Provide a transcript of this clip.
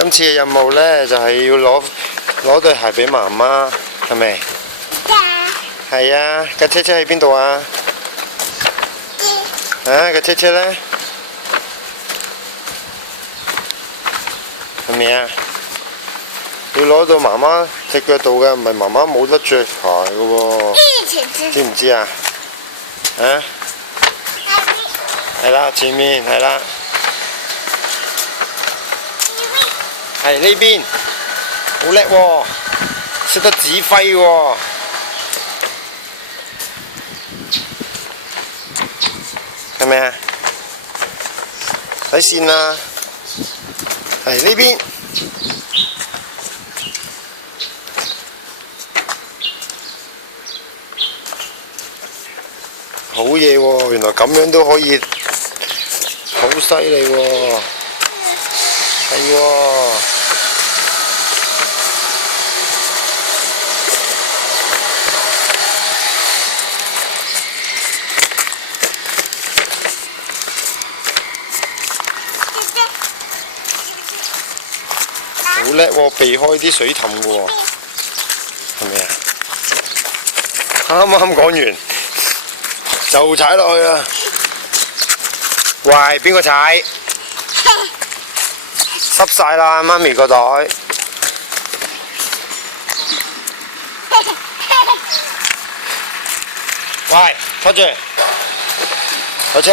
今次嘅任務呢，就係要攞對鞋俾媽媽，係咪？係啊，架車車喺邊度啊？啊，架車車呢？係咪啊？要攞到媽媽隻腳度嘅，唔係媽媽冇得着鞋嘅喎。知唔知啊？啊？係啦，前面係啦。係呢邊，好叻喎，識得指揮喎。係咪啊？睇線啦，係呢邊。好嘢喎！原來咁樣都可以，好犀利喎！係喎。好叻喎，避開啲水凼嘅喎，係咪啊？啱啱講完就踩落去啦！喂，邊個踩？濕晒啦，媽咪個袋。喂，拖住，坐車。